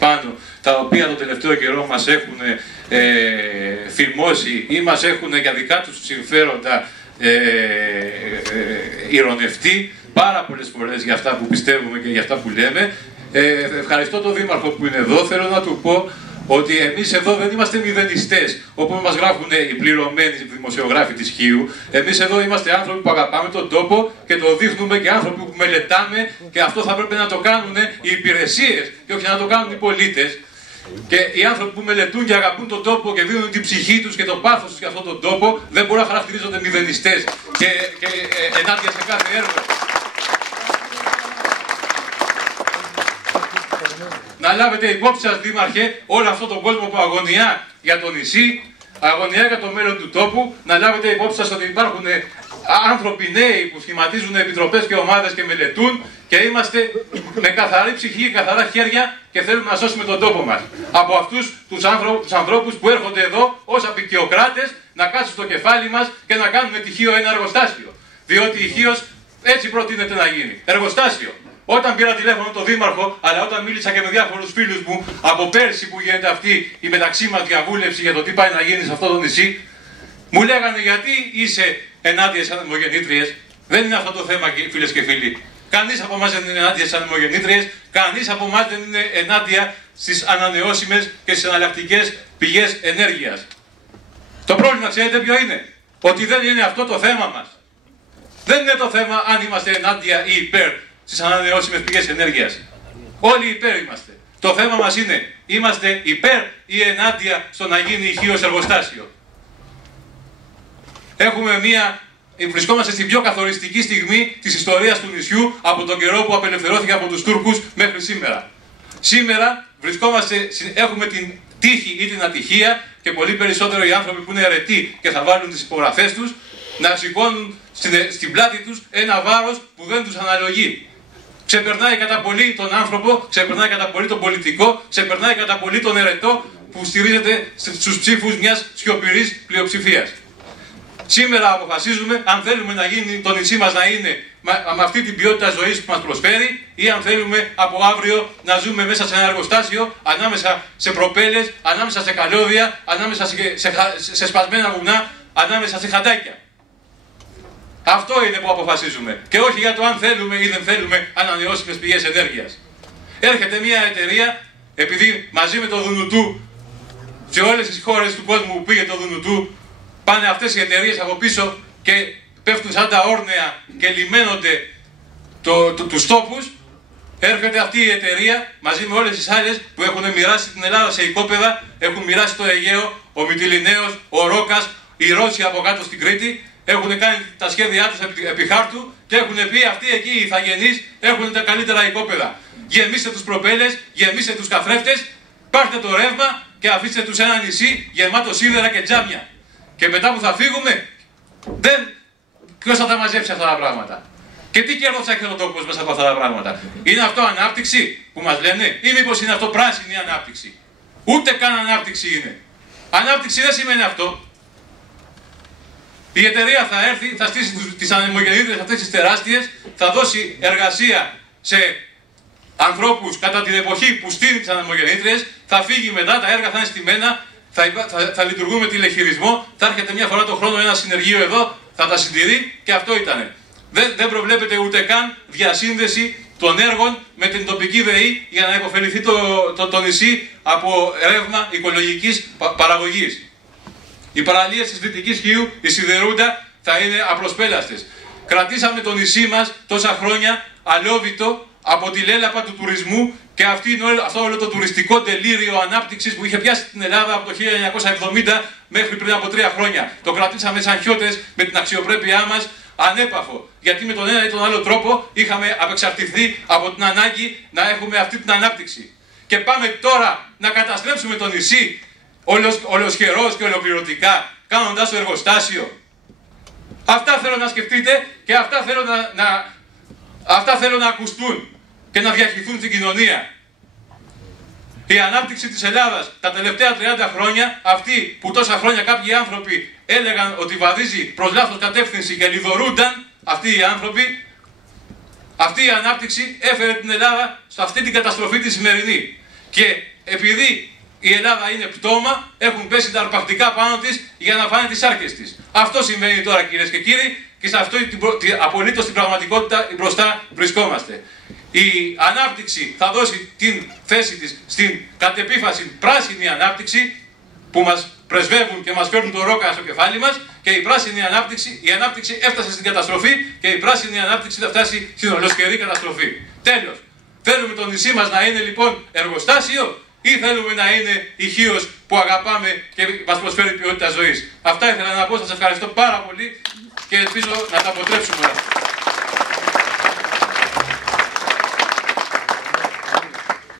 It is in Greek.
πάνω, τα οποία το τελευταίο καιρό μας έχουν φημώσει ή μας έχουν για δικά τους συμφέροντα ειρωνευτεί πάρα πολλές φορές για αυτά που πιστεύουμε και για αυτά που λέμε. Ευχαριστώ τον Δήμαρχο που είναι εδώ. Θέλω να του πω ότι εμείς εδώ δεν είμαστε μηδενιστές, όπου μας γράφουν οι πληρωμένοι δημοσιογράφοι της Χίου. Εμείς εδώ είμαστε άνθρωποι που αγαπάμε τον τόπο και το δείχνουμε, και άνθρωποι που μελετάμε, και αυτό θα πρέπει να το κάνουν οι υπηρεσίες και όχι να το κάνουν οι πολίτες. Και οι άνθρωποι που μελετούν και αγαπούν τον τόπο και δίνουν την ψυχή τους και το πάθος τους για αυτόν τον τόπο δεν μπορούν να χαρακτηρίζονται μηδενιστές και ενάντια σε κάθε έργο. Να λάβετε υπόψη σας, Δήμαρχε, όλο αυτόν τον κόσμο που αγωνιά για το νησί, αγωνιά για το μέλλον του τόπου. Να λάβετε υπόψη σας ότι υπάρχουν άνθρωποι νέοι που σχηματίζουν επιτροπές και ομάδες και μελετούν, και είμαστε με καθαρή ψυχή και καθαρά χέρια και θέλουμε να σώσουμε τον τόπο μας από αυτούς τους ανθρώπους που έρχονται εδώ ως απικιοκράτες να κάτσουν στο κεφάλι μας και να κάνουν τη Χίο ένα εργοστάσιο. Διότι η Χίος έτσι προτείνεται να γίνει. Εργοστάσιο. Όταν πήρα τηλέφωνο τον Δήμαρχο, αλλά όταν μίλησα και με διάφορους φίλους μου από πέρσι που γίνεται αυτή η μεταξύ μας διαβούλευση για το τι πάει να γίνει σε αυτό το νησί, μου λέγανε γιατί είσαι ενάντια στις ανεμογεννήτριες. Δεν είναι αυτό το θέμα, φίλες και φίλοι. Κανείς από εμάς δεν είναι ενάντια στις ανεμογεννήτριες, κανείς από εμάς δεν είναι ενάντια στις ανανεώσιμες και στις εναλλακτικές πηγές ενέργειας. Το πρόβλημα, ξέρετε ποιο είναι? Ότι δεν είναι αυτό το θέμα μας. Δεν είναι το θέμα αν είμαστε ενάντια ή υπέρ στις ανανεώσιμες πηγές ενέργειας. Όλοι υπέρ είμαστε. Το θέμα μας είναι, είμαστε υπέρ ή ενάντια στο να γίνει η Χίος εργοστάσιο. Βρισκόμαστε στην πιο καθοριστική στιγμή της ιστορίας του νησιού από τον καιρό που απελευθερώθηκε από τους Τούρκους μέχρι σήμερα. Σήμερα έχουμε την τύχη ή την ατυχία, και πολύ περισσότερο οι άνθρωποι που είναι αιρετοί και θα βάλουν τις υπογραφές τους, να σηκώνουν στην πλάτη τους ένα βάρος που δεν τους αναλογεί. Ξεπερνάει κατά πολύ τον άνθρωπο, ξεπερνάει κατά πολύ τον πολιτικό, ξεπερνάει κατά πολύ τον αιρετό που στηρίζεται στους ψήφους μιας σιωπηρής πλειοψηφίας. Σήμερα αποφασίζουμε αν θέλουμε να γίνει το νησί μας να είναι με αυτή την ποιότητα ζωής που μας προσφέρει, ή αν θέλουμε από αύριο να ζούμε μέσα σε ένα εργοστάσιο, ανάμεσα σε προπέλες, ανάμεσα σε καλώδια, ανάμεσα σε σπασμένα βουνά, ανάμεσα σε χαντάκια. Αυτό είναι που αποφασίζουμε. Και όχι για το αν θέλουμε ή δεν θέλουμε ανανεώσιμες πηγές ενέργειας. Έρχεται μια εταιρεία, επειδή μαζί με το Δουνουτού, σε όλες τις χώρες του κόσμου που πήγε το Δουνουτού, πάνε αυτές οι εταιρείες από πίσω και πέφτουν σαν τα όρνεα και λιμένονται τους τόπους. Έρχεται αυτή η εταιρεία μαζί με όλες τις άλλες που έχουν μοιράσει την Ελλάδα σε οικόπεδα, έχουν μοιράσει το Αιγαίο, ο Μυτιληναίος, ο Ρόκας, οι Ρώσοι από κάτω στην Κρήτη. Έχουν κάνει τα σχέδιά τους επί χάρτου και έχουν πει αυτοί εκεί οι ηθαγενείς έχουν τα καλύτερα οικόπεδα. Γεμίστε τους προπέλες, γεμίστε τους καθρέφτες, πάρτε το ρεύμα και αφήστε τους ένα νησί γεμάτο σίδερα και τζάμια. Και μετά που θα φύγουμε, ποιος θα τα μαζέψει αυτά τα πράγματα? Και τι κέρδος θα έχει ο τόπος μέσα από αυτά τα πράγματα? Είναι αυτό ανάπτυξη που μας λένε, ή μήπως είναι αυτό πράσινη ανάπτυξη? Ούτε καν ανάπτυξη είναι. Ανάπτυξη δεν σημαίνει αυτό. Η εταιρεία θα έρθει, θα στήσει τις ανεμογεννήτριες αυτές τις τεράστιες, θα δώσει εργασία σε ανθρώπους κατά την εποχή που στείνει τις ανεμογεννήτριες, θα φύγει μετά, τα έργα θα είναι στημένα, θα λειτουργούν με τηλεχειρισμό, θα έρχεται μια φορά το χρόνο ένα συνεργείο εδώ, θα τα συντηρεί, και αυτό ήτανε. Δεν προβλέπεται ούτε καν διασύνδεση των έργων με την τοπική ΔΕΗ για να υποφεληθεί το νησί από ρεύμα οικολογικής παραγωγής. Οι παραλίες της Δυτικής Χίου, η Σιδερούντα, θα είναι απροσπέλαστες. Κρατήσαμε το νησί μας τόσα χρόνια αλόβητο από τη λέλαπα του τουρισμού, και αυτό όλο το τουριστικό τελείριο ανάπτυξης που είχε πιάσει την Ελλάδα από το 1970 μέχρι πριν από 3 χρόνια. Το κρατήσαμε σαν χιώτες με την αξιοπρέπειά μας ανέπαφο. Γιατί με τον ένα ή τον άλλο τρόπο είχαμε απεξαρτηθεί από την ανάγκη να έχουμε αυτή την ανάπτυξη. Και πάμε τώρα να καταστρέψουμε το νησί ολοσχερός και ολοκληρωτικά, κάνοντας το εργοστάσιο. Αυτά θέλω να σκεφτείτε και αυτά θέλω να ακουστούν και να διαχυθούν στην κοινωνία. Η ανάπτυξη της Ελλάδας τα τελευταία 30 χρόνια, αυτή που τόσα χρόνια κάποιοι άνθρωποι έλεγαν ότι βαδίζει προς λάθος κατεύθυνση και λιδωρούνταν αυτοί οι άνθρωποι, αυτή η ανάπτυξη έφερε την Ελλάδα σε αυτή την καταστροφή τη σημερινή. Και επειδή η Ελλάδα είναι πτώμα, έχουν πέσει τα αρπακτικά πάνω της για να φάνε τις άρκες της. Αυτό συμβαίνει τώρα, κυρίες και κύριοι, και σε αυτό απολύτως την πραγματικότητα μπροστά βρισκόμαστε. Η ανάπτυξη θα δώσει την θέση της στην κατ' επίφαση πράσινη ανάπτυξη, που μας πρεσβεύουν και μας φέρνουν το ρόκα στο κεφάλι μας, και η ανάπτυξη έφτασε στην καταστροφή και η πράσινη ανάπτυξη θα φτάσει στην ολοσχερή καταστροφή. Τέλος. Θέλουμε το νησί μας να είναι λοιπόν εργοστάσιο ή θέλουμε να είναι ηχείος που αγαπάμε και μας προσφέρει ποιότητα ζωής? Αυτά ήθελα να πω. Σας ευχαριστώ πάρα πολύ και ελπίζω να τα αποτρέψουμε.